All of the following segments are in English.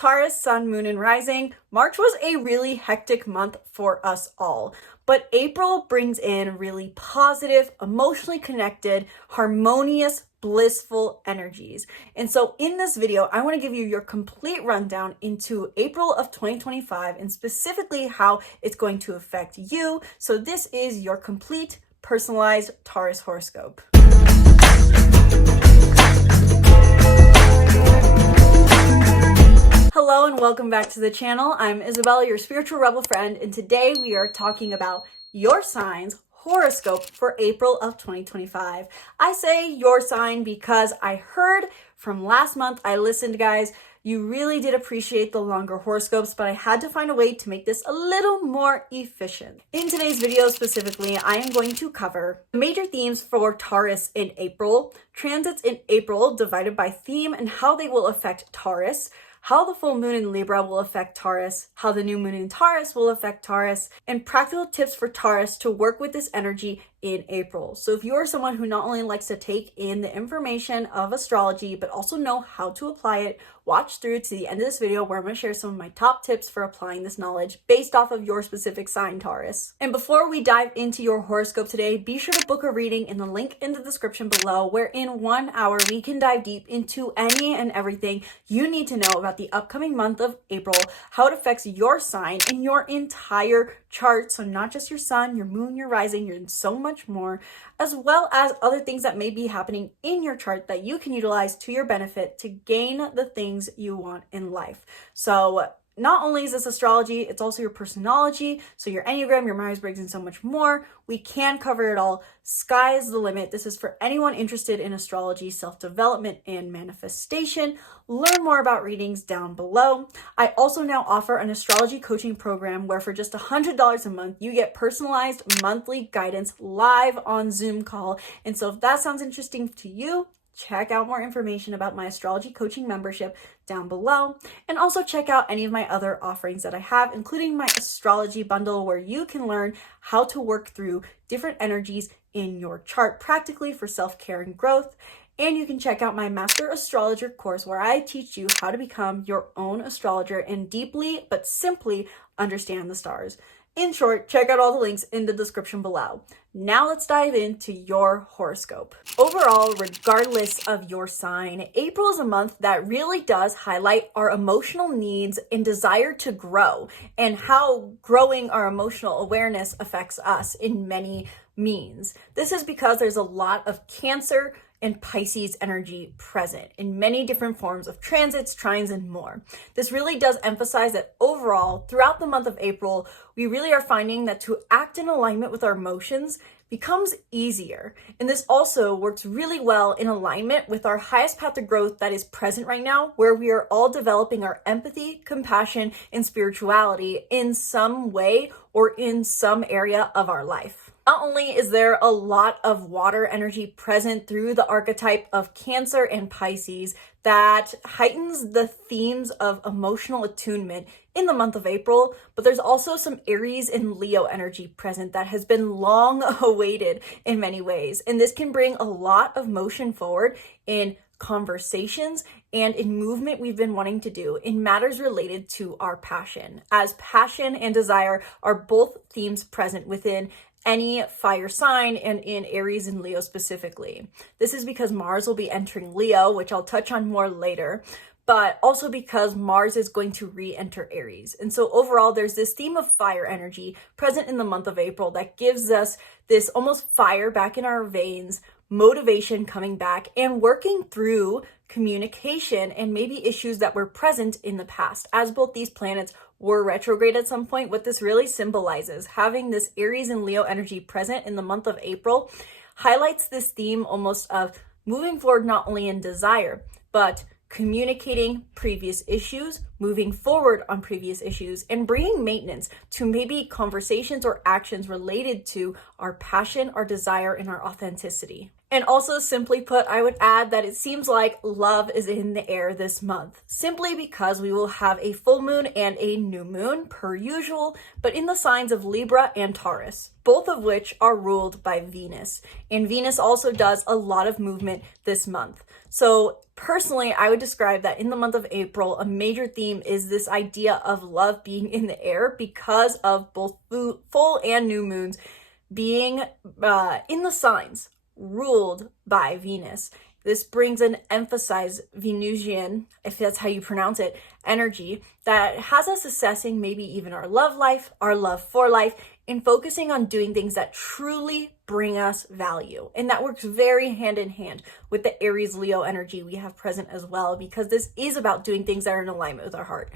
Taurus, Sun, Moon, and Rising, March was a really hectic month for us all. But April brings in really positive, emotionally connected, harmonious, blissful energies. And so in this video, I want to give you your complete rundown into April of 2025 and specifically how it's going to affect you. So this is your complete personalized Taurus horoscope. Hello and welcome back to the channel. I'm Isabelle, your spiritual rebel friend, and today we are talking about your sign's horoscope for April of 2025. I say your sign because I heard from last month, I listened, guys, you really did appreciate the longer horoscopes, but I had to find a way to make this a little more efficient. In today's video specifically, I am going to cover major themes for Taurus in April, transits in April divided by theme and how they will affect Taurus, how the full moon in Libra will affect Taurus, how the new moon in Taurus will affect Taurus, and practical tips for Taurus to work with this energy in April. So if you are someone who not only likes to take in the information of astrology, but also know how to apply it, watch through to the end of this video where I'm going to share some of my top tips for applying this knowledge based off of your specific sign, Taurus. And before we dive into your horoscope today, be sure to book a reading in the link in the description below, where in 1 hour we can dive deep into any and everything you need to know about the upcoming month of April, how it affects your sign and your entire chart. So not just your sun, your moon, your rising, and so much more, as well as other things that may be happening in your chart that you can utilize to your benefit to gain the things you want in life. So not only is this astrology, it's also your personology, so your Enneagram, your Myers-Briggs, and so much more. We can cover it all. Sky is the limit. This is for anyone interested in astrology, self-development, and manifestation. Learn more about readings down below. I also now offer an astrology coaching program where for just $100 a month, you get personalized monthly guidance live on Zoom call. And so if that sounds interesting to you, check out more information about my astrology coaching membership down below, and also check out any of my other offerings that I have, including my astrology bundle where you can learn how to work through different energies in your chart practically for self-care and growth. And you can check out my Master Astrologer course where I teach you how to become your own astrologer and deeply but simply understand the stars. In short, check out all the links in the description below. Now let's dive into your horoscope. Overall, regardless of your sign, April is a month that really does highlight our emotional needs and desire to grow, and how growing our emotional awareness affects us in many means. This is because there's a lot of Cancer and Pisces energy present in many different forms of transits, trines, and more. This really does emphasize that overall, throughout the month of April, we really are finding that to act in alignment with our emotions becomes easier. And this also works really well in alignment with our highest path to growth that is present right now, where we are all developing our empathy, compassion, and spirituality in some way or in some area of our life. Not only is there a lot of water energy present through the archetype of Cancer and Pisces that heightens the themes of emotional attunement in the month of April, but there's also some Aries and Leo energy present that has been long awaited in many ways. And this can bring a lot of motion forward in conversations and in movement we've been wanting to do in matters related to our passion, as passion and desire are both themes present within any fire sign and in Aries and Leo specifically. This is because Mars will be entering Leo, which I'll touch on more later, but also because Mars is going to re-enter Aries. And so overall, there's this theme of fire energy present in the month of April that gives us this almost fire back in our veins, motivation coming back, and working through communication and maybe issues that were present in the past. As both these planets were retrograde at some point, what this really symbolizes, having this Aries and Leo energy present in the month of April, highlights this theme almost of moving forward not only in desire, but communicating previous issues, moving forward on previous issues, and bringing maintenance to maybe conversations or actions related to our passion, our desire, and our authenticity. And also, simply put, I would add that it seems like love is in the air this month, simply because we will have a full moon and a new moon per usual, but in the signs of Libra and Taurus, both of which are ruled by Venus. And Venus also does a lot of movement this month. So Personally, I would describe that in the month of April, a major theme is this idea of love being in the air because of both full and new moons being in the signs ruled by Venus. This brings an emphasized Venusian, if that's how you pronounce it, energy that has us assessing maybe even our love life, our love for life, and focusing on doing things that truly bring us value. And that works very hand in hand with the Aries Leo energy we have present as well, because this is about doing things that are in alignment with our heart.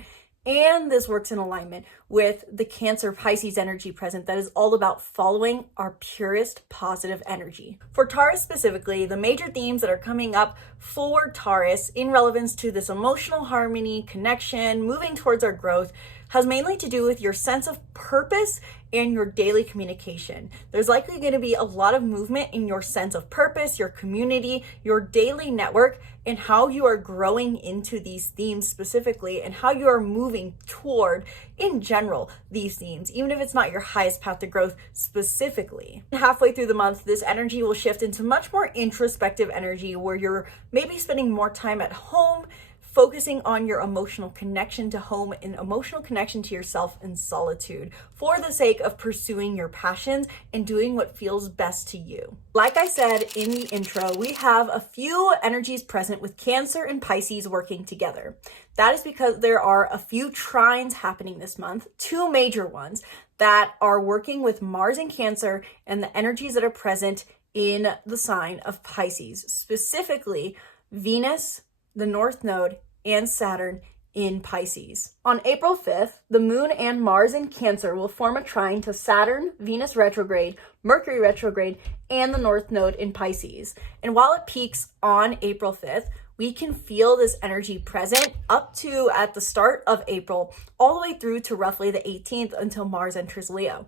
And this works in alignment with the Cancer Pisces energy present that is all about following our purest positive energy. For Taurus specifically, the major themes that are coming up for Taurus in relevance to this emotional harmony, connection, moving towards our growth has mainly to do with your sense of purpose and your daily communication. There's likely going to be a lot of movement in your sense of purpose, your community, your daily network, and how you are growing into these themes specifically, and how you are moving toward, in general, these themes, even if it's not your highest path to growth specifically. Halfway through the month, this energy will shift into much more introspective energy where you're maybe spending more time at home, focusing on your emotional connection to home and emotional connection to yourself in solitude for the sake of pursuing your passions and doing what feels best to you. Like I said in the intro, we have a few energies present with Cancer and Pisces working together. That is because there are a few trines happening this month, two major ones that are working with Mars and Cancer and the energies that are present in the sign of Pisces, specifically Venus, the North Node, and Saturn in Pisces. On April 5th, the Moon and Mars in Cancer will form a trine to Saturn, Venus retrograde, Mercury retrograde, and the North Node in Pisces. And while it peaks on April 5th, we can feel this energy present up to at the start of April, all the way through to roughly the 18th until Mars enters Leo.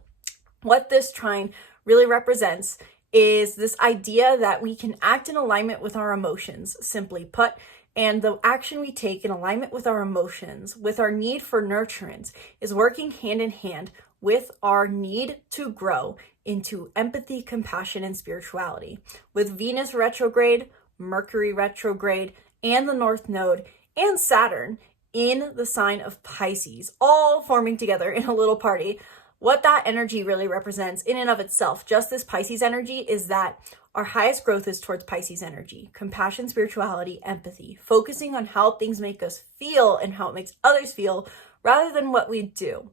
What this trine really represents is this idea that we can act in alignment with our emotions, simply put, and the action we take in alignment with our emotions, with our need for nurturance, is working hand in hand with our need to grow into empathy, compassion, and spirituality. With Venus retrograde, Mercury retrograde, and the North Node, and Saturn in the sign of Pisces, all forming together in a little party, what that energy really represents in and of itself, just this Pisces energy, is that our highest growth is towards Pisces energy, compassion, spirituality, empathy, focusing on how things make us feel and how it makes others feel rather than what we do.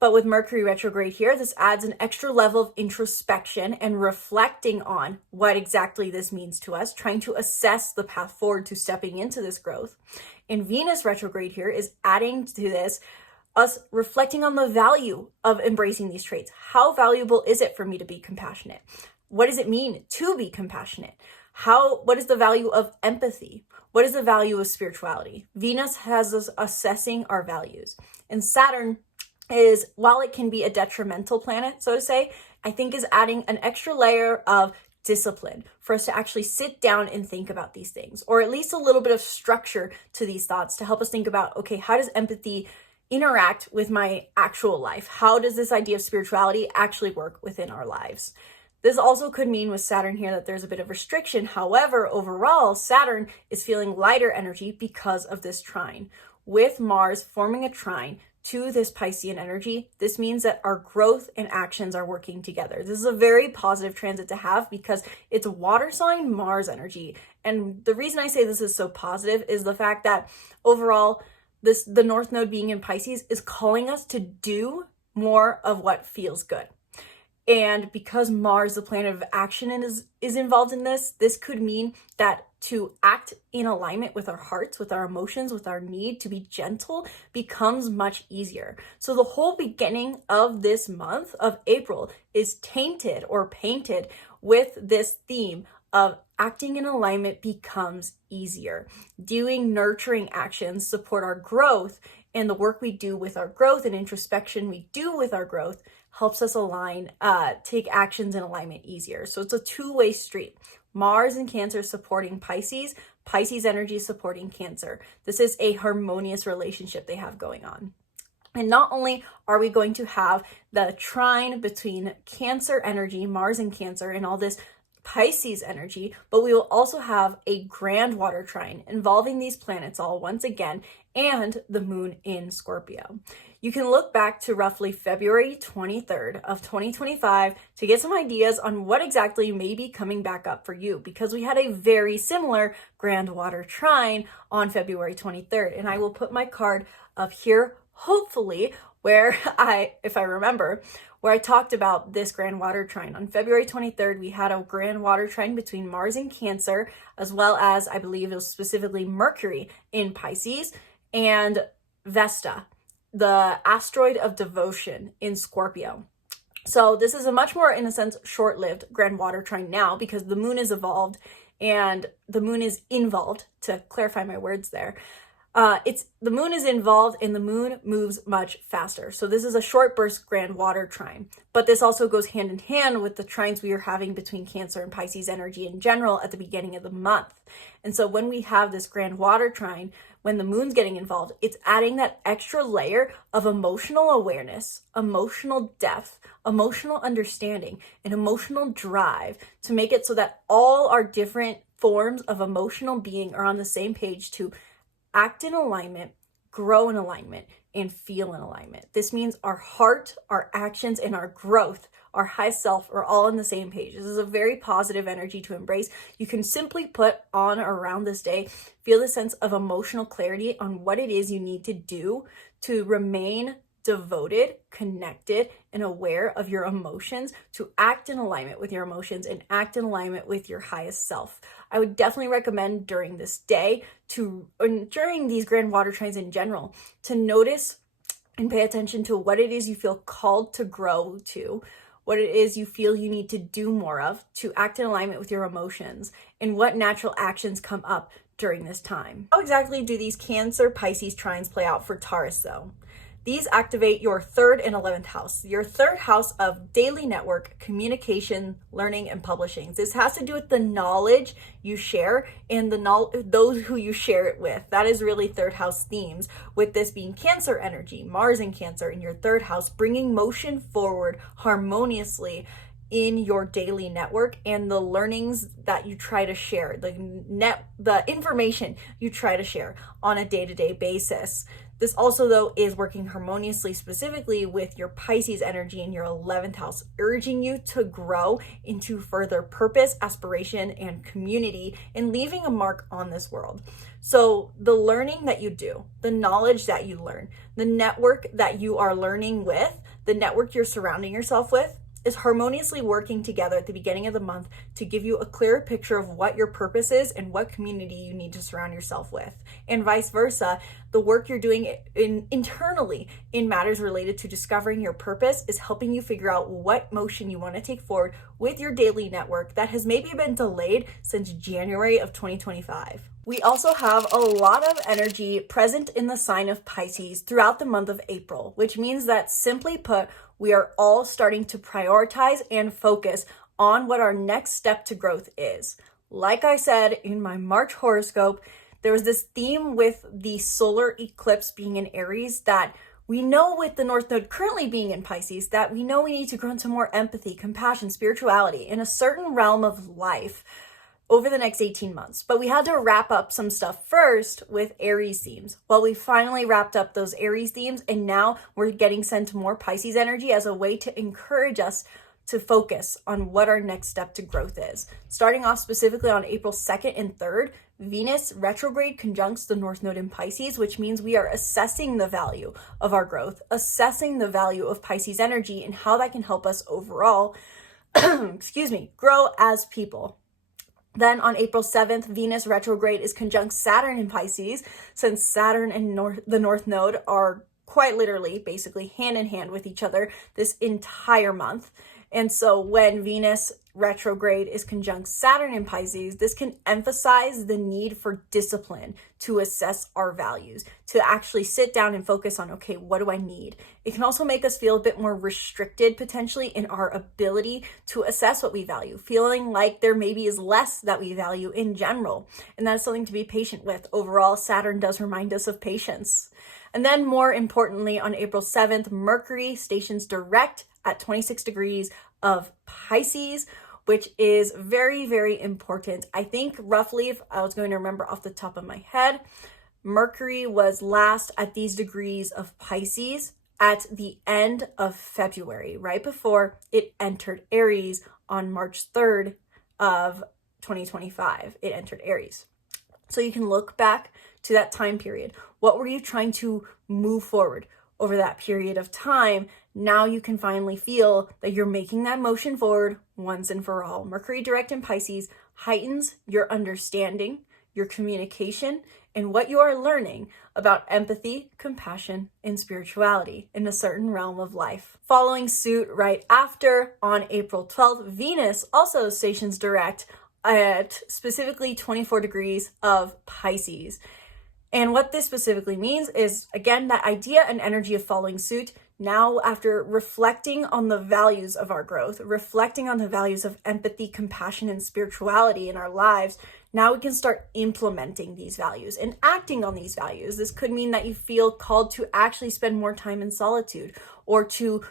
But with Mercury retrograde here, this adds an extra level of introspection and reflecting on what exactly this means to us, trying to assess the path forward to stepping into this growth. And Venus retrograde here is adding to this us reflecting on the value of embracing these traits. How valuable is it for me to be compassionate? What does it mean to be compassionate? What is the value of empathy? What is the value of spirituality? Venus has us assessing our values. And Saturn is, while it can be a detrimental planet, so to say, I think is adding an extra layer of discipline for us to actually sit down and think about these things, or at least a little bit of structure to these thoughts to help us think about, okay, how does empathy interact with my actual life? How does this idea of spirituality actually work within our lives? This also could mean with Saturn here that there's a bit of restriction. However, overall, Saturn is feeling lighter energy because of this trine. With Mars forming a trine to this Piscean energy, this means that our growth and actions are working together. This is a very positive transit to have because it's water sign Mars energy. And the reason I say this is so positive is the fact that overall, the North Node being in Pisces is calling us to do more of what feels good. And because Mars, the planet of action, is involved in this could mean that to act in alignment with our hearts, with our emotions, with our need to be gentle becomes much easier. So the whole beginning of this month of April is tainted or painted with this theme of acting in alignment becomes easier. Doing nurturing actions support our growth, and the work we do with our growth and introspection we do with our growth helps us align, take actions in alignment easier. So it's a two-way street. Mars and Cancer supporting Pisces, Pisces energy supporting Cancer. This is a harmonious relationship they have going on. And not only are we going to have the trine between Cancer energy, Mars and Cancer, and all this Pisces energy, but we will also have a grand water trine involving these planets all once again and the moon in Scorpio. You can look back to roughly February 23rd of 2025 to get some ideas on what exactly may be coming back up for you, because we had a very similar grand water trine on February 23rd. And I will put my card up here, hopefully, where if I remember, where I talked about this grand water trine. On February 23rd, we had a grand water trine between Mars in Cancer, as well as, I believe it was specifically Mercury in Pisces, and Vesta, the asteroid of devotion, in Scorpio. So this is a much more, in a sense, short-lived grand water trine now, because the moon is evolved and the moon is involved, to clarify my words there. The moon is involved and the moon moves much faster. So this is a short burst grand water trine, but this also goes hand in hand with the trines we are having between Cancer and Pisces energy in general at the beginning of the month. And so when we have this grand water trine, when the moon's getting involved, it's adding that extra layer of emotional awareness, emotional depth, emotional understanding, and emotional drive to make it so that all our different forms of emotional being are on the same page to act in alignment, grow in alignment, and feel in alignment. This means our heart, our actions, and our growth, our high self, are all on the same page. This is a very positive energy to embrace. You can simply put on or around this day, feel the sense of emotional clarity on what it is you need to do to remain devoted, connected, and aware of your emotions, to act in alignment with your emotions and act in alignment with your highest self. I would definitely recommend during this day and during these grand water trines in general, to notice and pay attention to what it is you feel called to grow to, what it is you feel you need to do more of to act in alignment with your emotions, and what natural actions come up during this time. How exactly do these Cancer Pisces trines play out for Taurus though? These activate your 3rd and 11th house, your 3rd house of daily network, communication, learning, and publishing. This has to do with the knowledge you share and those who you share it with. That is really 3rd house themes, with this being Cancer energy, Mars in Cancer in your 3rd house, bringing motion forward harmoniously in your daily network and the learnings that you try to share, the information you try to share on a day-to-day basis. This also, though, is working harmoniously specifically with your Pisces energy in your 11th house, urging you to grow into further purpose, aspiration, and community, and leaving a mark on this world. So the learning that you do, the knowledge that you learn, the network that you are learning with, the network you're surrounding yourself with, is harmoniously working together at the beginning of the month to give you a clearer picture of what your purpose is and what community you need to surround yourself with. And vice versa, the work you're doing internally in matters related to discovering your purpose is helping you figure out what motion you want to take forward with your daily network that has maybe been delayed since January of 2025. We also have a lot of energy present in the sign of Pisces throughout the month of April, which means that, simply put, we are all starting to prioritize and focus on what our next step to growth is. Like I said in my March horoscope, there was this theme with the solar eclipse being in Aries that we know, with the North Node currently being in Pisces, that we know we need to grow into more empathy, compassion, spirituality in a certain realm of life over the next 18 months. But we had to wrap up some stuff first with Aries themes. Well, we finally wrapped up those Aries themes, and now we're getting sent more Pisces energy as a way to encourage us to focus on what our next step to growth is. Starting off specifically on April 2nd and 3rd, Venus retrograde conjuncts the North Node in Pisces, which means we are assessing the value of our growth, assessing the value of Pisces energy and how that can help us overall, grow as people. Then on April 7th, Venus retrograde is conjunct Saturn in Pisces, since Saturn and the North Node are quite literally basically hand in hand with each other this entire month. And so when Venus retrograde is conjunct Saturn in Pisces, this can emphasize the need for discipline to assess our values, to actually sit down and focus on, okay, what do I need? It can also make us feel a bit more restricted potentially in our ability to assess what we value, feeling like there maybe is less that we value in general. And that's something to be patient with. Overall, Saturn does remind us of patience. And then more importantly, on April 7th, Mercury stations direct at 26 degrees of Pisces, which is very, very important. I think roughly, if I was going to remember off the top of my head, Mercury was last at these degrees of Pisces at the end of February, right before it entered Aries on March 3rd of 2025. It entered Aries. So you can look back to that time period. What were you trying to move forward over that period of time? Now you can finally feel that you're making that motion forward once and for all. Mercury direct in Pisces heightens your understanding, your communication, and what you are learning about empathy, compassion, and spirituality in a certain realm of life. Following suit right after, on April 12th, Venus also stations direct at specifically 24 degrees of Pisces. And what this specifically means is, again, that idea and energy of following suit. Now, after reflecting on the values of our growth, reflecting on the values of empathy, compassion, and spirituality in our lives, now we can start implementing these values and acting on these values. This could mean that you feel called to actually spend more time in solitude, or to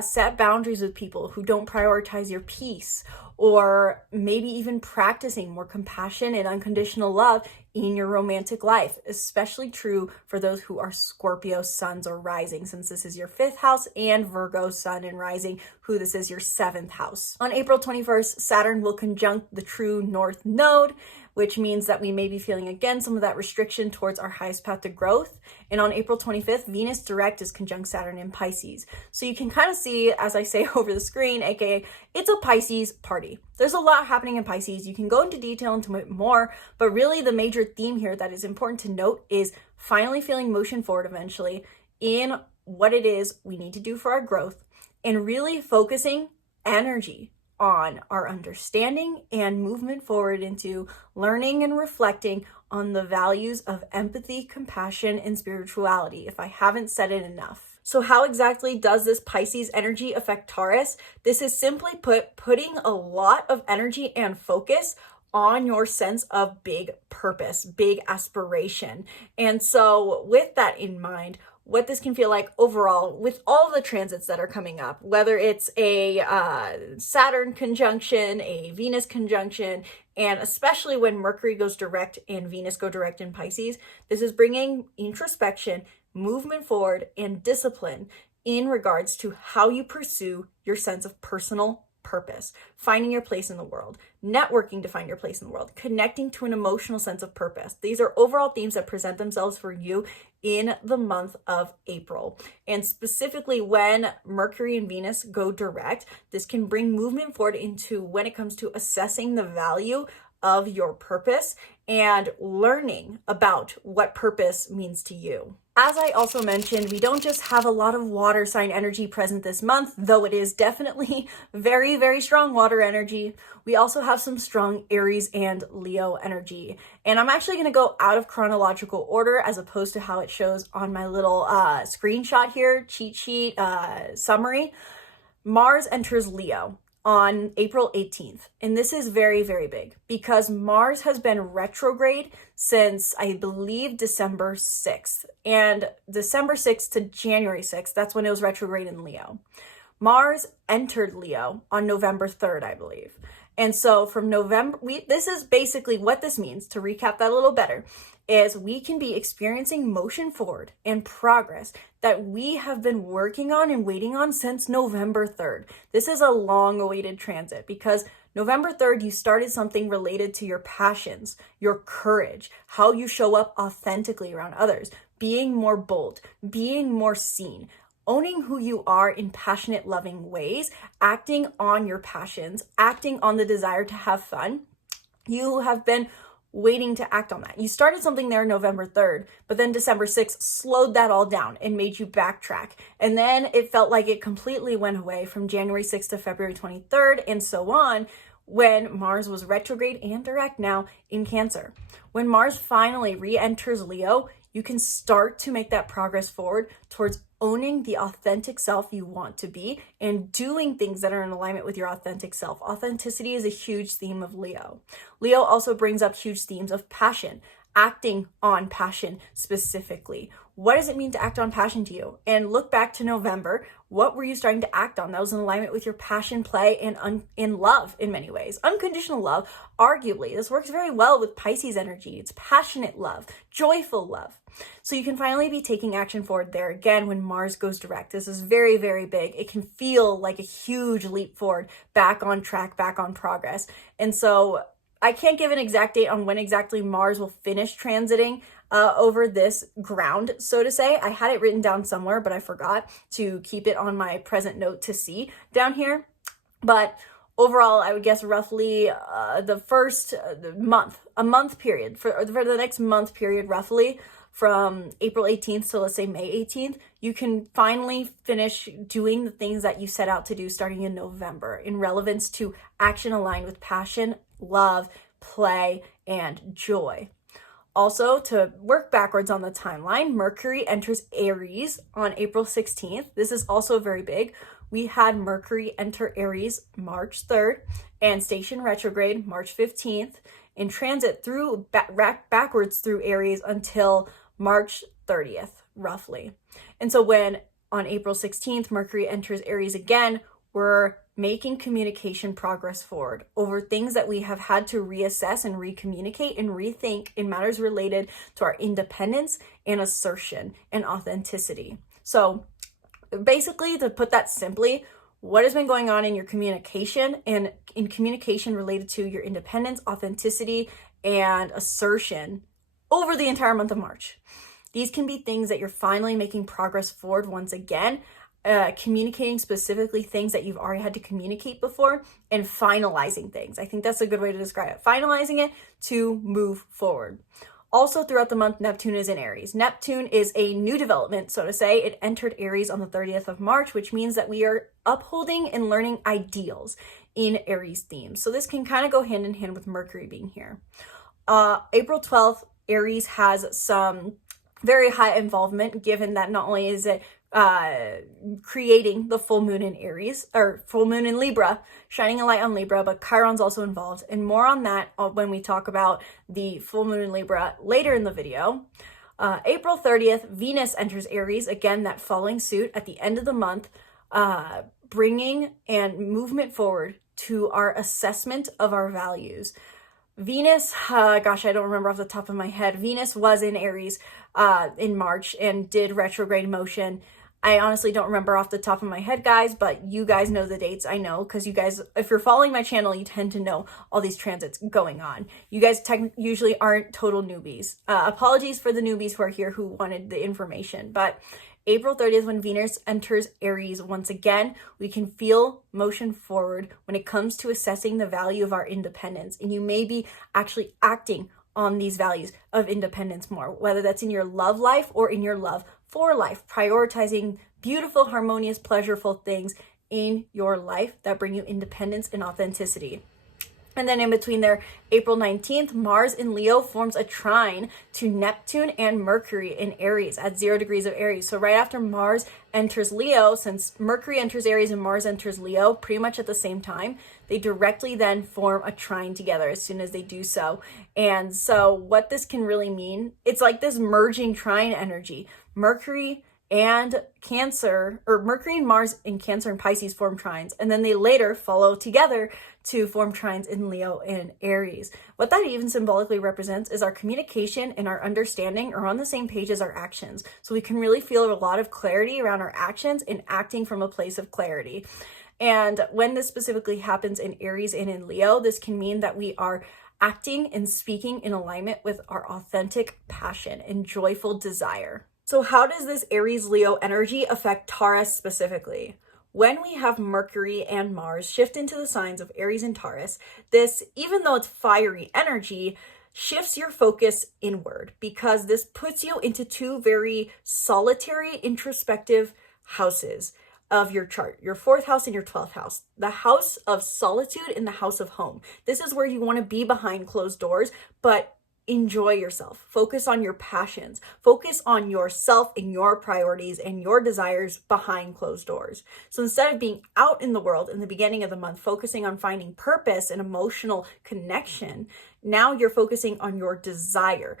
set boundaries with people who don't prioritize your peace, or maybe even practicing more compassion and unconditional love in your romantic life, especially true for those who are Scorpio suns or rising, since this is your 5th house, and Virgo sun and rising, who this is your 7th house. On April 21st, Saturn will conjunct the true north node, which means that we may be feeling again some of that restriction towards our highest path to growth. And on April 25th, Venus direct is conjunct Saturn in Pisces. So you can kind of see, as I say over the screen, aka it's a Pisces party. There's a lot happening in Pisces. You can go into detail into it more, but really the major theme here that is important to note is finally feeling motion forward eventually in what it is we need to do for our growth, and really focusing energy on our understanding and movement forward into learning and reflecting on the values of empathy, compassion, and spirituality, if I haven't said it enough. So how exactly does this Pisces energy affect Taurus? This is simply putting a lot of energy and focus on your sense of big purpose, big aspiration. And so with that in mind, what this can feel like overall with all the transits that are coming up, whether it's a Saturn conjunction, a Venus conjunction, and especially when Mercury goes direct and Venus go direct in Pisces, this is bringing introspection, movement forward, and discipline in regards to how you pursue your sense of personal purpose, finding your place in the world, networking to find your place in the world, connecting to an emotional sense of purpose. These are overall themes that present themselves for you in the month of April. And specifically when Mercury and Venus go direct, this can bring movement forward into when it comes to assessing the value of your purpose and learning about what purpose means to you. As I also mentioned, we don't just have a lot of water sign energy present this month, though it is definitely very, very strong water energy. We also have some strong Aries and Leo energy. And I'm actually going to go out of chronological order as opposed to how it shows on my little screenshot here, cheat sheet summary. Mars enters Leo on April 18th. And this is very, very big because Mars has been retrograde since, I believe, December 6th. And December 6th to January 6th, that's when it was retrograde in Leo. Mars entered Leo on November 3rd, I believe. And so from November, this is basically what this means, to recap that a little better, is we can be experiencing motion forward and progress that we have been working on and waiting on since November 3rd. This is a long-awaited transit because November 3rd, you started something related to your passions, your courage, how you show up authentically around others, being more bold, being more seen, owning who you are in passionate, loving ways, acting on your passions, acting on the desire to have fun. You have been waiting to act on that. You started something there November 3rd, but then December 6th slowed that all down and made you backtrack. And then it felt like it completely went away from January 6th to February 23rd and so on, when Mars was retrograde and direct now in Cancer. When Mars finally re-enters Leo, you can start to make that progress forward towards owning the authentic self you want to be and doing things that are in alignment with your authentic self. Authenticity is a huge theme of Leo. Leo also brings up huge themes of passion, acting on passion specifically, what does it mean to act on passion to you? And look back to November. What were you starting to act on that was in alignment with your passion, play, and in love in many ways? Unconditional love, arguably, this works very well with Pisces energy. It's passionate love, joyful love. So you can finally be taking action forward there again when Mars goes direct. This is very, very big. It can feel like a huge leap forward, back on track, back on progress. And so I can't give an exact date on when exactly Mars will finish transiting over this ground, so to say. I had it written down somewhere, but I forgot to keep it on my present note to see down here. But overall, I would guess roughly the first month, a month period, for the next month period, roughly from April 18th to let's say May 18th, you can finally finish doing the things that you set out to do starting in November in relevance to action aligned with passion, love, play, and joy. Also, to work backwards on the timeline, Mercury enters Aries on April 16th. This is also very big. We had Mercury enter Aries March 3rd and station retrograde March 15th and transit through backwards through Aries until March 30th, roughly. And so when on April 16th, Mercury enters Aries again, we're making communication progress forward over things that we have had to reassess and recommunicate and rethink in matters related to our independence and assertion and authenticity. So basically, to put that simply, what has been going on in your communication and in communication related to your independence, authenticity, and assertion over the entire month of March. These can be things that you're finally making progress forward once again, communicating specifically things that you've already had to communicate before, and finalizing things. I think that's a good way to describe it. Finalizing it to move forward. Also throughout the month, Neptune is in Aries. Neptune is a new development, so to say. It entered Aries on the 30th of March, which means that we are upholding and learning ideals in Aries themes. So this can kind of go hand in hand with Mercury being here. April 12th, Aries has some very high involvement, given that not only is it creating the full moon in Aries, or full moon in Libra, shining a light on Libra, but Chiron's also involved. And more on that when we talk about the full moon in Libra later in the video. April 30th, Venus enters Aries, again, that following suit at the end of the month, bringing and movement forward to our assessment of our values. Venus, gosh, I don't remember off the top of my head. Venus was in Aries in March and did retrograde motion. I honestly don't remember off the top of my head, guys, but you guys know the dates. I know, because you guys, if you're following my channel, you tend to know all these transits going on. You guys usually aren't total newbies. Apologies for the newbies who are here who wanted the information, but April 30th, when Venus enters Aries once again, we can feel motion forward when it comes to assessing the value of our independence. And you may be actually acting on these values of independence more, whether that's in your love life or in your love for life, prioritizing beautiful, harmonious, pleasureful things in your life that bring you independence and authenticity. And then in between there, April 19th, Mars in Leo forms a trine to Neptune and Mercury in Aries at 0 degrees of Aries. So right after Mars enters Leo, since Mercury enters Aries and Mars enters Leo pretty much at the same time, they directly then form a trine together as soon as they do so. And so what this can really mean, it's like this merging trine energy. Mercury and Cancer, or Mercury and Mars in Cancer and Pisces form trines, and then they later follow together to form trines in Leo and Aries. What that even symbolically represents is our communication and our understanding are on the same page as our actions. So we can really feel a lot of clarity around our actions and acting from a place of clarity. And when this specifically happens in Aries and in Leo, this can mean that we are acting and speaking in alignment with our authentic passion and joyful desire. So how does this Aries-Leo energy affect Taurus specifically? When we have Mercury and Mars shift into the signs of Aries and Taurus, this, even though it's fiery energy, shifts your focus inward because this puts you into two very solitary, introspective houses of your chart, your 4th house and your 12th house, the house of solitude and the house of home. This is where you want to be behind closed doors, but enjoy yourself. Focus on your passions. Focus on yourself and your priorities and your desires behind closed doors. So instead of being out in the world in the beginning of the month, focusing on finding purpose and emotional connection, now you're focusing on your desire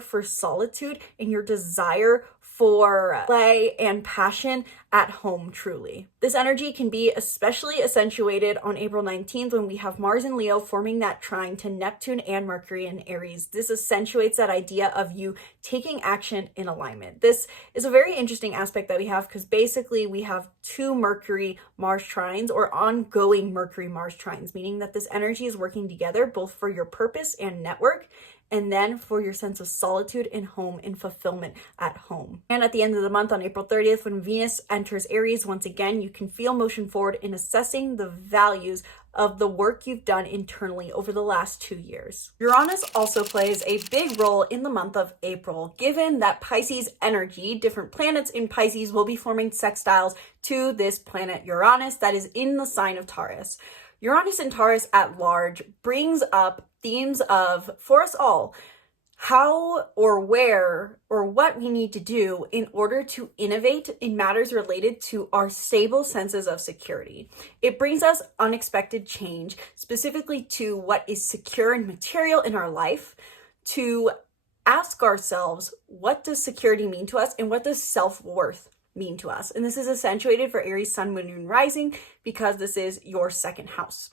for solitude and your desire for play and passion at home truly. This energy can be especially accentuated on April 19th when we have Mars and Leo forming that trine to Neptune and Mercury in Aries. This accentuates that idea of you taking action in alignment. This is a very interesting aspect that we have because basically we have two Mercury-Mars trines or ongoing Mercury-Mars trines, meaning that this energy is working together both for your purpose and network, and then for your sense of solitude and home and fulfillment at home. And at the end of the month on April 30th, when Venus enters Aries, once again, you can feel motion forward in assessing the values of the work you've done internally over the last 2 years. Uranus also plays a big role in the month of April, given that Pisces energy, different planets in Pisces will be forming sextiles to this planet Uranus that is in the sign of Taurus. Uranus and Taurus at large brings up themes of, for us all, how or where or what we need to do in order to innovate in matters related to our stable senses of security. It brings us unexpected change, specifically to what is secure and material in our life, to ask ourselves, what does security mean to us and what does self-worth mean to us? And this is accentuated for Aries Sun, Moon, and Rising because this is your second house.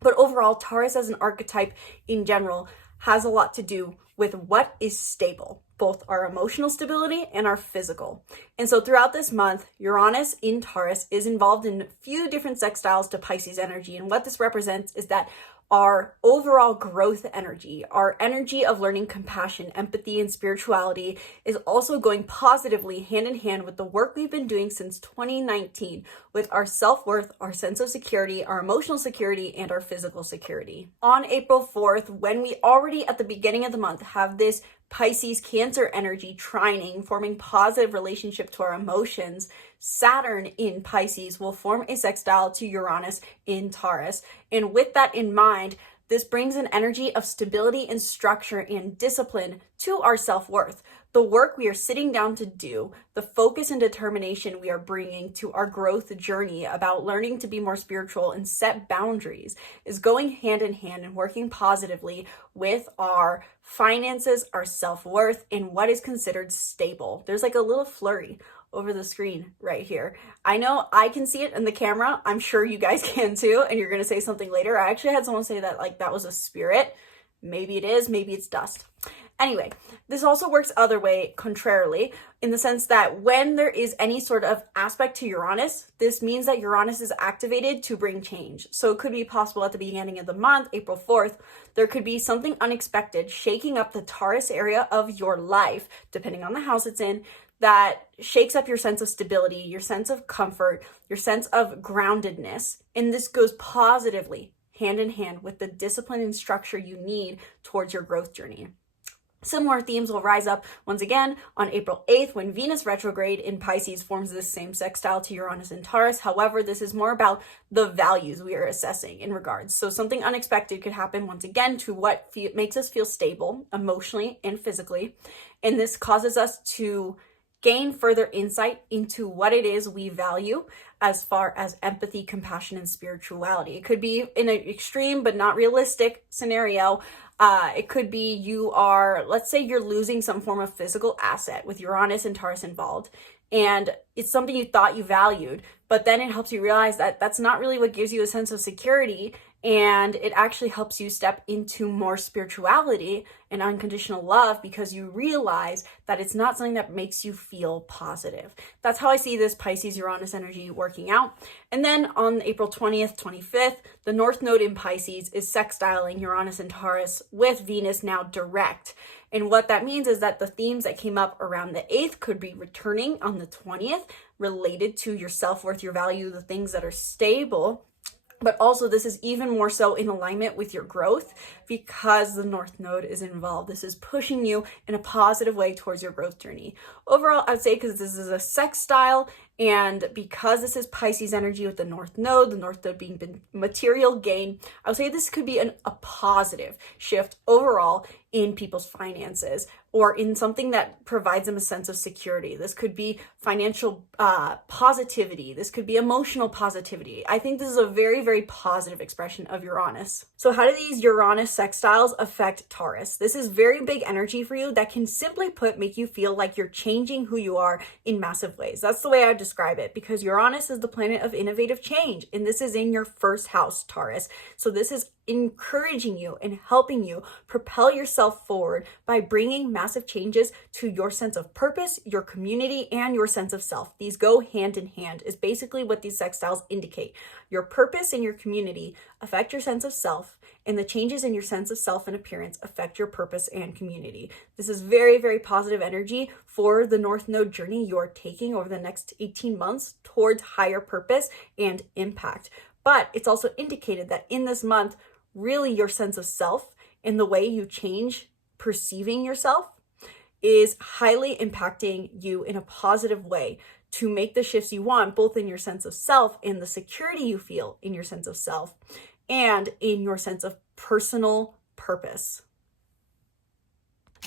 But overall, Taurus as an archetype in general has a lot to do with what is stable, both our emotional stability and our physical. And so throughout this month, Uranus in Taurus is involved in a few different sextiles to Pisces energy. And what this represents is that our overall growth energy, our energy of learning compassion, empathy, and spirituality is also going positively hand in hand with the work we've been doing since 2019 with our self-worth, our sense of security, our emotional security, and our physical security. On April 4th, when we already at the beginning of the month have this Pisces Cancer energy trining, forming positive relationship to our emotions, Saturn in Pisces will form a sextile to Uranus in Taurus. And with that in mind, this brings an energy of stability and structure and discipline to our self-worth. The work we are sitting down to do, the focus and determination we are bringing to our growth journey about learning to be more spiritual and set boundaries is going hand in hand and working positively with our finances, our self-worth, and what is considered stable. There's like a little flurry over the screen right here. I know I can see it in the camera. I'm sure you guys can too, and you're going to say something later. I actually had someone say that like that was a spirit. Maybe it is, maybe it's dust. Anyway, this also works other way, contrarily, in the sense that when there is any sort of aspect to Uranus, this means that Uranus is activated to bring change. So it could be possible at the beginning of the month, April 4th, there could be something unexpected shaking up the Taurus area of your life, depending on the house it's in, that shakes up your sense of stability, your sense of comfort, your sense of groundedness. And this goes positively hand in hand with the discipline and structure you need towards your growth journey. Similar themes will rise up once again on April 8th when Venus retrograde in Pisces forms this same sextile to Uranus and Taurus. However, this is more about the values we are assessing in regards. So something unexpected could happen once again to what makes us feel stable emotionally and physically. And this causes us to gain further insight into what it is we value as far as empathy, compassion, and spirituality. It could be in an extreme but not realistic scenario. It could be let's say you're losing some form of physical asset with Uranus and Taurus involved, and it's something you thought you valued, but then it helps you realize that that's not really what gives you a sense of security, and it actually helps you step into more spirituality and unconditional love because you realize that it's not something that makes you feel positive. That's how I see this Pisces Uranus energy working out. And then on April 20th, 25th, the North Node in Pisces is sextiling Uranus and Taurus with Venus now direct. And what that means is that the themes that came up around the 8th could be returning on the 20th, related to your self-worth, your value, the things that are stable. But also this is even more so in alignment with your growth because the North Node is involved. This is pushing you in a positive way towards your growth journey. Overall, I would say because this is a sextile And because this is Pisces energy with the North Node being material gain, I would say this could be a positive shift overall in people's finances, or in something that provides them a sense of security. This could be financial positivity. This could be emotional positivity. I think this is a very, very positive expression of Uranus. So how do these Uranus sextiles affect Taurus? This is very big energy for you that can, simply put, make you feel like you're changing who you are in massive ways. That's the way I describe it, because Uranus is the planet of innovative change, and this is in your first house, Taurus. So this is encouraging you and helping you propel yourself forward by bringing massive changes to your sense of purpose, your community, and your sense of self. These go hand in hand, is basically what these sextiles indicate. Your purpose and your community affect your sense of self, and the changes in your sense of self and appearance affect your purpose and community. This is very, very positive energy for the North Node journey you're taking over the next 18 months towards higher purpose and impact. But it's also indicated that in this month, really your sense of self and the way you change perceiving yourself is highly impacting you in a positive way to make the shifts you want, both in your sense of self and the security you feel in your sense of self and in your sense of personal purpose.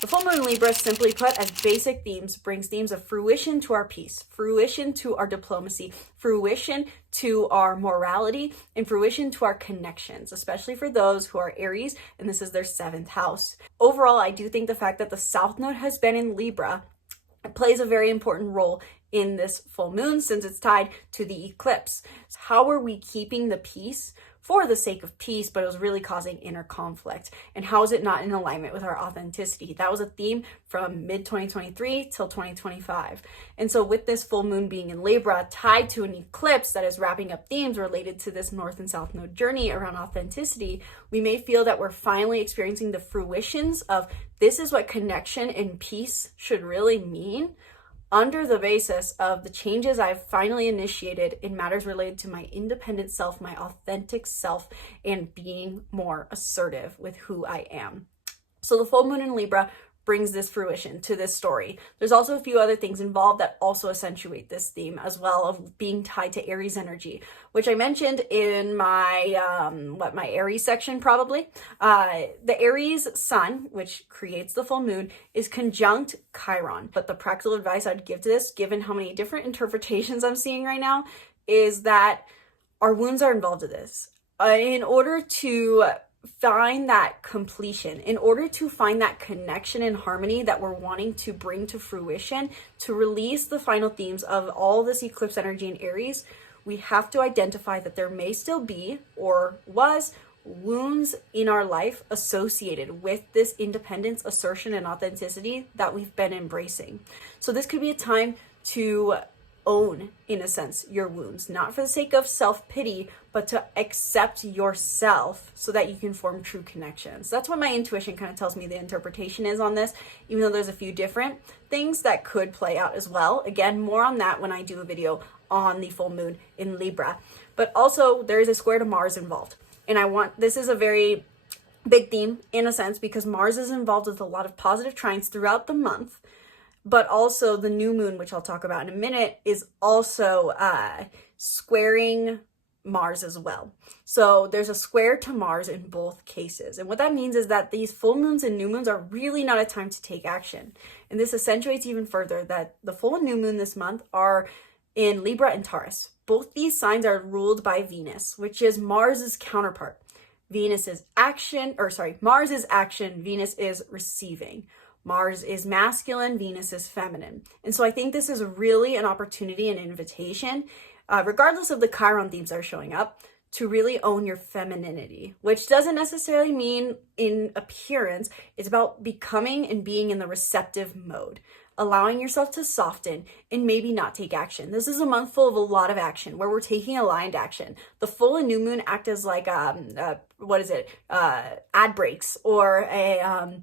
The full moon in Libra, simply put, as basic themes, brings themes of fruition to our peace, fruition to our diplomacy, fruition to our morality, and fruition to our connections, especially for those who are Aries, and this is their 7th house. Overall, I do think the fact that the South Node has been in Libra plays a very important role in this full moon, since it's tied to the eclipse. So how are we keeping the peace for the sake of peace, but it was really causing inner conflict? And how is it not in alignment with our authenticity? That was a theme from mid-2023 till 2025. And so with this full moon being in Libra, tied to an eclipse that is wrapping up themes related to this North and South Node journey around authenticity, we may feel that we're finally experiencing the fruitions of this is what connection and peace should really mean, under the basis of the changes I've finally initiated in matters related to my independent self, my authentic self, and being more assertive with who I am. So the full moon in Libra brings this fruition to this story. There's also a few other things involved that also accentuate this theme as well, of being tied to Aries energy, which I mentioned in my my Aries section probably. The Aries sun, which creates the full moon, is conjunct Chiron. But the practical advice I'd give to this, given how many different interpretations I'm seeing right now, is that our wounds are involved in this. In order to find that completion, in order to find that connection and harmony that we're wanting to bring to fruition, to release the final themes of all this eclipse energy in Aries, we have to identify that there may still be, or was, wounds in our life associated with this independence, assertion, and authenticity that we've been embracing. So this could be a time to own, in a sense, your wounds, not for the sake of self-pity, but to accept yourself so that you can form true connections. That's what my intuition kind of tells me the interpretation is on this, even though there's a few different things that could play out as well. Again, more on that when I do a video on the full moon in Libra. But also there is a square to Mars involved. And this is a very big theme in a sense, because Mars is involved with a lot of positive trines throughout the month. But also the new moon, which I'll talk about in a minute, is also squaring Mars as well. So there's a square to Mars in both cases. And what that means is that these full moons and new moons are really not a time to take action. And this accentuates even further that the full and new moon this month are in Libra and Taurus. Both these signs are ruled by Venus, which is Mars's counterpart. Mars is action, Venus is receiving. Mars is masculine, Venus is feminine. And so I think this is really an opportunity, an invitation, regardless of the Chiron themes that are showing up, to really own your femininity, which doesn't necessarily mean in appearance. It's about becoming and being in the receptive mode, allowing yourself to soften and maybe not take action. This is a month full of a lot of action, where we're taking aligned action. The full and new moon act as like, ad breaks or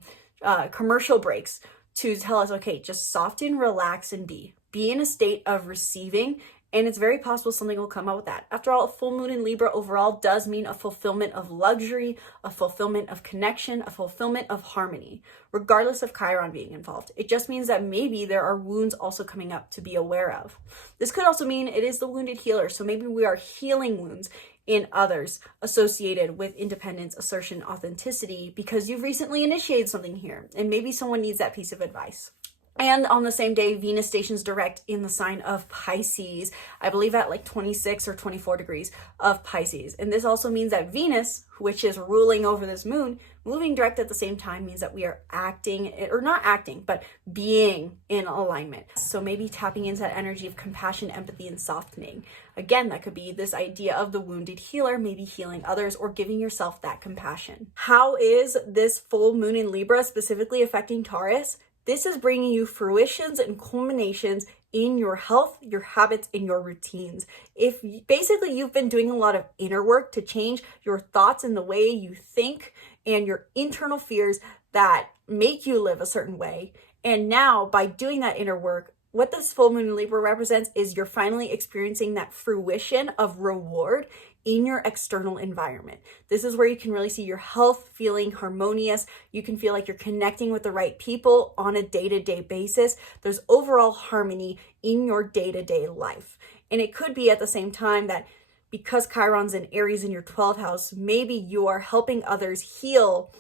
commercial breaks to tell us, okay, just soften, relax, and be in a state of receiving And it's very possible something will come out with that. After all, a full moon in Libra overall does mean a fulfillment of luxury, a fulfillment of connection, a fulfillment of harmony, regardless of Chiron being involved. It just means that maybe there are wounds also coming up to be aware of. This could also mean it is the wounded healer. So maybe we are healing wounds in others associated with independence, assertion, authenticity, because you've recently initiated something here. And maybe someone needs that piece of advice. And on the same day, Venus stations direct in the sign of Pisces, I believe at like 26 or 24 degrees of Pisces. And this also means that Venus, which is ruling over this moon, moving direct at the same time means that we are acting, or not acting, but being in alignment. So maybe tapping into that energy of compassion, empathy, and softening. Again, that could be this idea of the wounded healer, maybe healing others or giving yourself that compassion. How is this full moon in Libra specifically affecting Taurus? This is bringing you fruitions and culminations in your health, your habits, and your routines. If basically you've been doing a lot of inner work to change your thoughts and the way you think and your internal fears that make you live a certain way. And now by doing that inner work, what this full moon in Libra represents is you're finally experiencing that fruition of reward in your external environment. This is where you can really see your health feeling harmonious. You can feel like you're connecting with the right people on a day-to-day basis. There's overall harmony in your day-to-day life. And it could be at the same time that because Chiron's in Aries in your 12th house, maybe you are helping others heal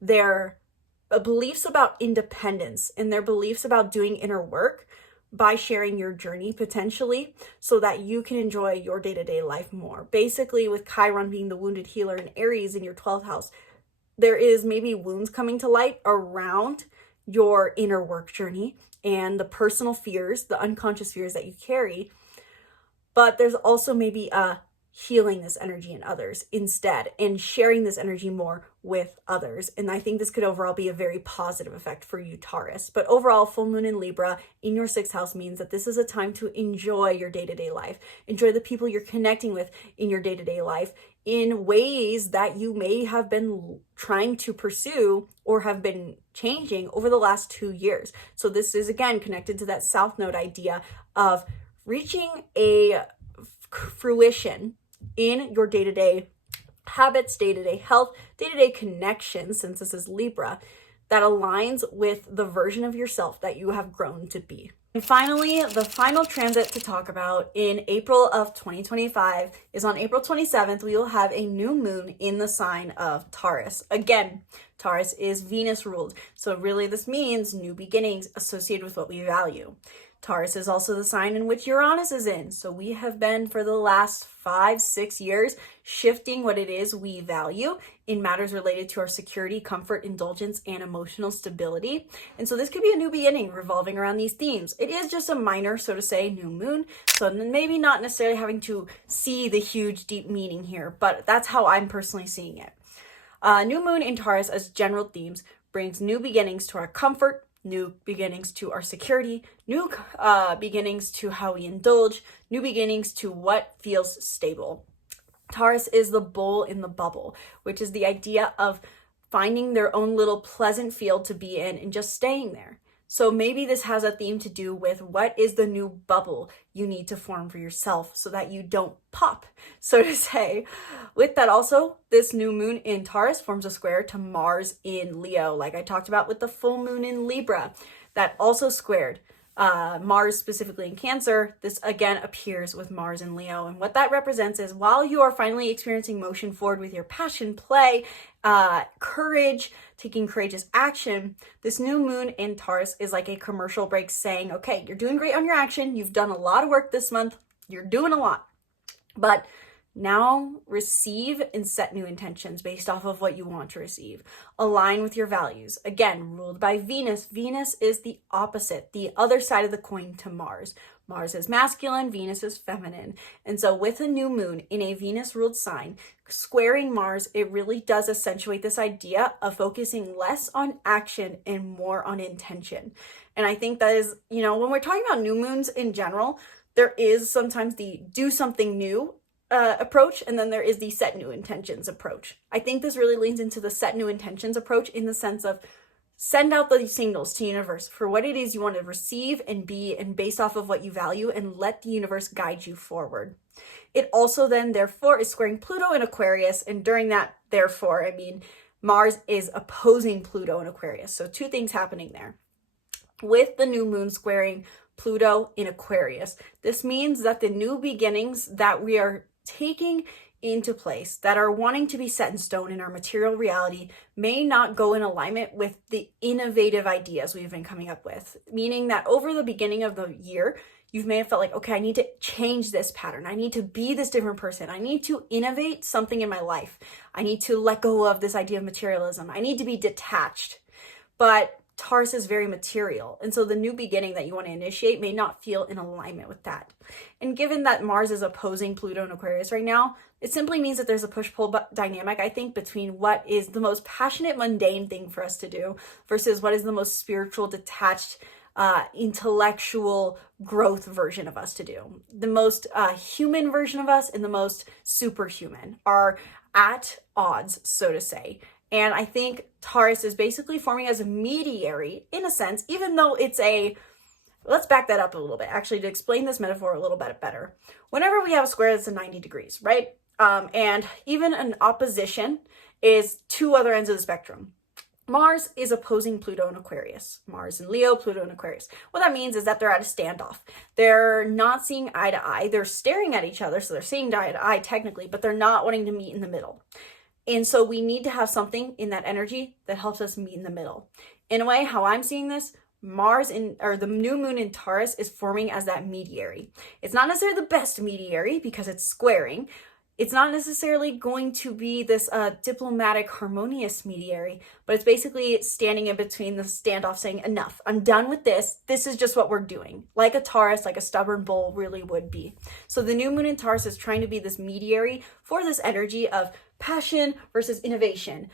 their beliefs about independence and their beliefs about doing inner work by sharing your journey potentially so that you can enjoy your day-to-day life more. Basically, with Chiron being the wounded healer in Aries in your 12th house, there is maybe wounds coming to light around your inner work journey and the personal fears, the unconscious fears that you carry. But there's also maybe a healing this energy in others instead and sharing this energy more with others. And I think this could overall be a very positive effect for you, Taurus. But overall, full moon in Libra in your 6th house means that this is a time to enjoy your day-to-day life, enjoy the people you're connecting with in your day-to-day life in ways that you may have been trying to pursue or have been changing over the last 2 years. So this is again connected to that South Node idea of reaching a fruition in your day-to-day habits, day-to-day health, day-to-day connections, since this is Libra, that aligns with the version of yourself that you have grown to be. And finally, the final transit to talk about in April of 2025 is on April 27th, we will have a new moon in the sign of Taurus. Again, Taurus is Venus ruled. So really this means new beginnings associated with what we value. Taurus is also the sign in which Uranus is in. So we have been for the last 5-6 years shifting what it is we value in matters related to our security, comfort, indulgence, and emotional stability. And so this could be a new beginning revolving around these themes. It is just a minor, so to say, new moon. So maybe not necessarily having to see the huge deep meaning here, but that's how I'm personally seeing it. New moon in Taurus as general themes brings new beginnings to our comfort, new beginnings to our security, new beginnings to how we indulge, new beginnings to what feels stable. Taurus is the bull in the bubble, which is the idea of finding their own little pleasant field to be in and just staying there. So maybe this has a theme to do with what is the new bubble you need to form for yourself so that you don't pop, so to say. With that also, this new moon in Taurus forms a square to Mars in Leo, like I talked about with the full moon in Libra, that also squared Mars specifically in Cancer. This again appears with Mars in Leo. And what that represents is while you are finally experiencing motion forward with your passion, play, courage, taking courageous action, this new moon in Taurus is like a commercial break saying, okay, you're doing great on your action. You've done a lot of work this month. You're doing a lot. But now receive and set new intentions based off of what you want to receive. Align with your values. Again, ruled by Venus. Venus is the opposite, the other side of the coin to Mars. Mars is masculine, Venus is feminine. And so with a new moon in a Venus-ruled sign, squaring Mars, it really does accentuate this idea of focusing less on action and more on intention. And I think that is, when we're talking about new moons in general, there is sometimes the do something new approach, and then there is the set new intentions approach. I think this really leans into the set new intentions approach in the sense of send out those signals to the universe for what it is you want to receive and be, and based off of what you value, and let the universe guide you forward. It also then, therefore, is squaring Pluto in Aquarius. And during that, therefore, I mean, Mars is opposing Pluto in Aquarius. So two things happening there. With the new moon squaring Pluto in Aquarius, this means that the new beginnings that we are taking into place, that are wanting to be set in stone in our material reality, may not go in alignment with the innovative ideas we've been coming up with. Meaning that over the beginning of the year, you may have felt like, okay, I need to change this pattern. I need to be this different person. I need to innovate something in my life. I need to let go of this idea of materialism. I need to be detached. But Taurus is very material. And so the new beginning that you want to initiate may not feel in alignment with that. And given that Mars is opposing Pluto in Aquarius right now, it simply means that there's a push-pull dynamic, I think, between what is the most passionate, mundane thing for us to do versus what is the most spiritual, detached, intellectual growth version of us to do. The most human version of us and the most superhuman are at odds, so to say. And I think Taurus is basically forming as a mediary, in a sense, even though it's let's back that up a little bit, actually, to explain this metaphor a little bit better. Whenever we have a square that's 90 degrees, right? And even an opposition is two other ends of the spectrum. Mars is opposing Pluto in Aquarius. Mars in Leo, Pluto in Aquarius. What that means is that they're at a standoff. They're not seeing eye to eye. They're staring at each other, so they're seeing eye to eye technically, but they're not wanting to meet in the middle. And so we need to have something in that energy that helps us meet in the middle. In a way, how I'm seeing this, the new moon in Taurus is forming as that mediary. It's not necessarily the best mediary because it's squaring. It's not necessarily going to be this diplomatic, harmonious mediary, but it's basically standing in between the standoff saying, enough, I'm done with this. This is just what we're doing. Like a Taurus, like a stubborn bull really would be. So the new moon in Taurus is trying to be this mediary for this energy of passion versus innovation,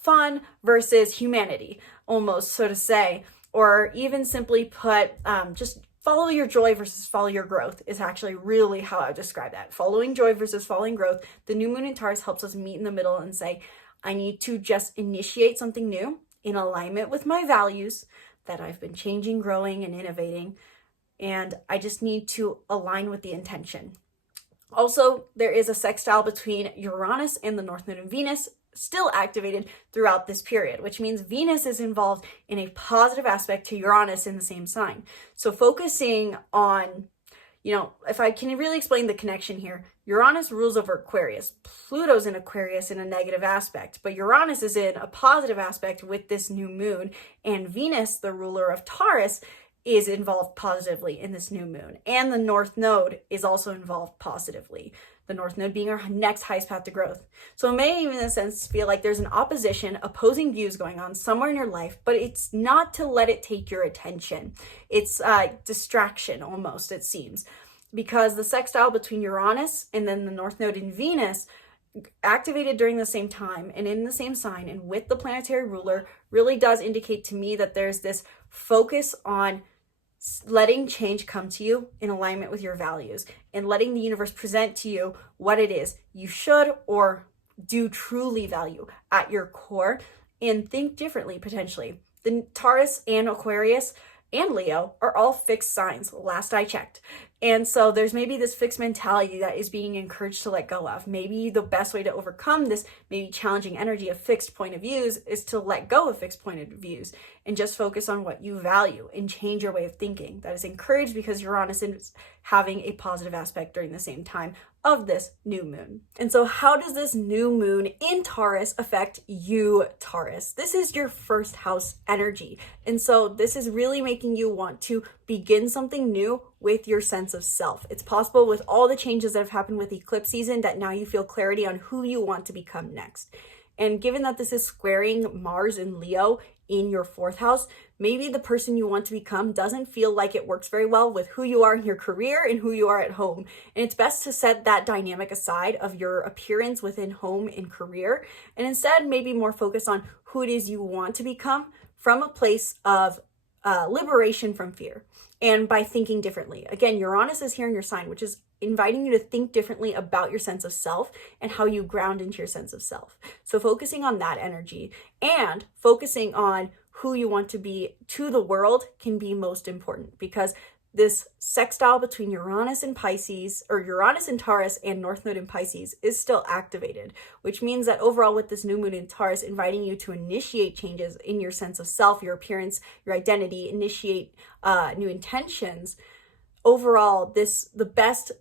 fun versus humanity, almost, so to say. Or even simply put, just follow your joy versus follow your growth is actually really how I would describe that. Following joy versus following growth. The new moon in Taurus helps us meet in the middle and say, I need to just initiate something new in alignment with my values that I've been changing, growing, and innovating. And I just need to align with the intention. Also, there is a sextile between Uranus and the North Node in Venus, still activated throughout this period, which means Venus is involved in a positive aspect to Uranus in the same sign. So focusing on, if I can really explain the connection here, Uranus rules over Aquarius. Pluto's in Aquarius in a negative aspect, but Uranus is in a positive aspect with this new moon, and Venus, the ruler of Taurus, is involved positively in this new moon. And the North Node is also involved positively. The North Node being our next highest path to growth. So it may even in a sense feel like there's an opposing views going on somewhere in your life, but it's not to let it take your attention. It's distraction almost, it seems. Because the sextile between Uranus and then the North Node in Venus activated during the same time and in the same sign and with the planetary ruler really does indicate to me that there's this focus on letting change come to you in alignment with your values and letting the universe present to you what it is you should or do truly value at your core and think differently potentially. The Taurus and Aquarius and Leo are all fixed signs, last I checked. And so there's maybe this fixed mentality that is being encouraged to let go of. Maybe the best way to overcome this maybe challenging energy of fixed point of views is to let go of fixed point of views and just focus on what you value and change your way of thinking. That is encouraged because Uranus is having a positive aspect during the same time of this new moon. And so how does this new moon in Taurus affect you, Taurus? This is your first house energy. And so this is really making you want to begin something new with your sense of self. It's possible with all the changes that have happened with eclipse season that now you feel clarity on who you want to become next. And given that this is squaring Mars and Leo in your fourth house, maybe the person you want to become doesn't feel like it works very well with who you are in your career and who you are at home. And it's best to set that dynamic aside of your appearance within home and career, and instead maybe more focus on who it is you want to become from a place of liberation from fear and by thinking differently. Again, Uranus is here in your sign, which is inviting you to think differently about your sense of self and how you ground into your sense of self. So focusing on that energy and focusing on who you want to be to the world can be most important, because this sextile between Uranus and Pisces, or Uranus and Taurus and North Node in Pisces, is still activated, which means that overall with this new moon in Taurus inviting you to initiate changes in your sense of self, your appearance, your identity, initiate new intentions. Overall, the best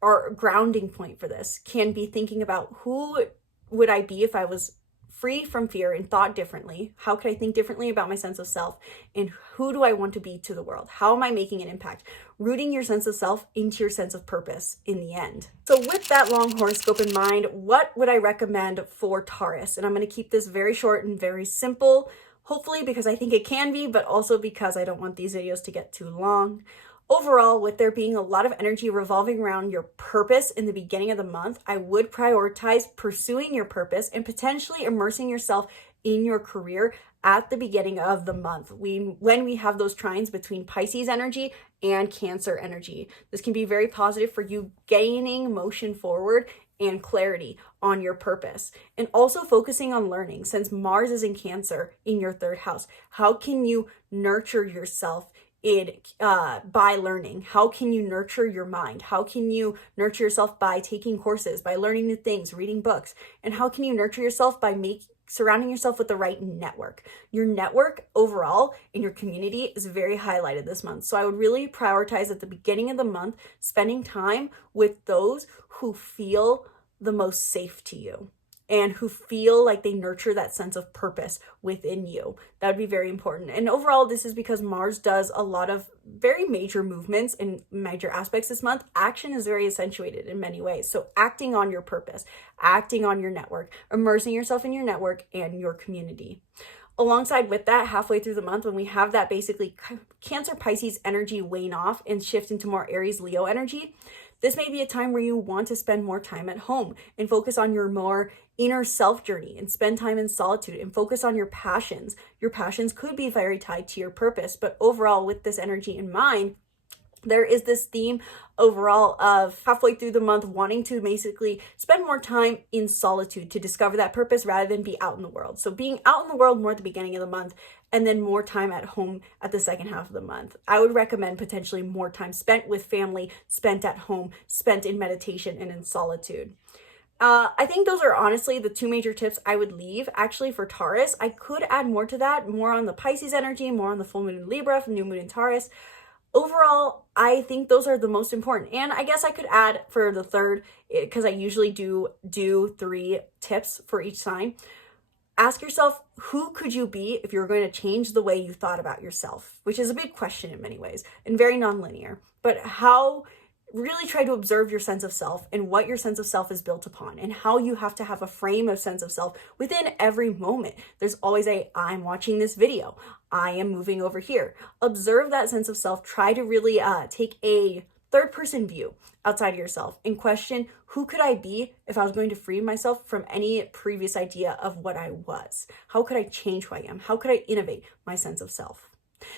or grounding point for this can be thinking about who would I be if I was free from fear and thought differently. How could I think differently about my sense of self? And who do I want to be to the world? How am I making an impact? Rooting your sense of self into your sense of purpose in the end. So with that long horoscope in mind, what would I recommend for Taurus? And I'm going to keep this very short and very simple, hopefully because I think it can be, but also because I don't want these videos to get too long. Overall, with there being a lot of energy revolving around your purpose in the beginning of the month, I would prioritize pursuing your purpose and potentially immersing yourself in your career at the beginning of the month. When we have those trines between Pisces energy and Cancer energy, this can be very positive for you gaining motion forward and clarity on your purpose, and also focusing on learning, since Mars is in Cancer in your 3rd house. How can you nurture yourself by learning? How can you nurture your mind? How can you nurture yourself by taking courses, by learning new things, reading books? And how can you nurture yourself by surrounding yourself with the right network? Your network overall in your community is very highlighted this month. So I would really prioritize at the beginning of the month spending time with those who feel the most safe to you and who feel like they nurture that sense of purpose within you. That would be very important. And overall, this is because Mars does a lot of very major movements and major aspects this month. Action is very accentuated in many ways. So acting on your purpose, acting on your network, immersing yourself in your network and your community. Alongside with that, halfway through the month, when we have that basically Cancer Pisces energy wane off and shift into more Aries Leo energy, this may be a time where you want to spend more time at home and focus on your more inner self journey and spend time in solitude and focus on your passions. Your passions could be very tied to your purpose, but overall, with this energy in mind, there is this theme overall of halfway through the month wanting to basically spend more time in solitude to discover that purpose rather than be out in the world. So being out in the world more at the beginning of the month and then more time at home at the second half of the month. I would recommend potentially more time spent with family, spent at home, spent in meditation and in solitude. I think those are honestly the 2 major tips I would leave actually for Taurus. I could add more to that, more on the Pisces energy, more on the full moon in Libra, new moon in Taurus. Overall, I think those are the most important. And I guess I could add for the 3rd, because I usually do 3 tips for each sign. Ask yourself, who could you be if you were going to change the way you thought about yourself? Which is a big question in many ways and very nonlinear. But really try to observe your sense of self and what your sense of self is built upon and how you have to have a frame of sense of self within every moment. There's always I'm watching this video. I am moving over here. Observe that sense of self. Try to really take a 3rd person view outside of yourself and question, who could I be if I was going to free myself from any previous idea of what I was? How could I change who I am? How could I innovate my sense of self?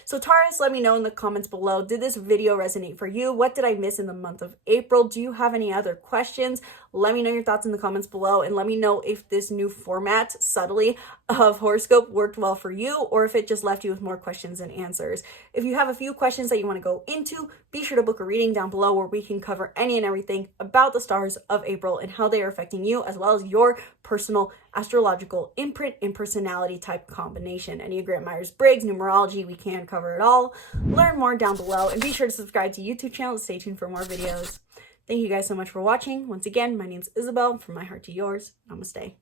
So Taurus, let me know in the comments below, did this video resonate for you? What did I miss in the month of April? Do you have any other questions? Let me know your thoughts in the comments below, and let me know if this new format, subtly, of horoscope worked well for you, or if it just left you with more questions and answers. If you have a few questions that you want to go into, be sure to book a reading down below where we can cover any and everything about the stars of April and how they are affecting you, as well as your personal astrological imprint and personality type combination. Enneagram, Myers-Briggs, numerology, we can cover it all. Learn more down below, and be sure to subscribe to YouTube channel to stay tuned for more videos. Thank you guys so much for watching. Once again, my name's Isabelle, from my heart to yours. Namaste.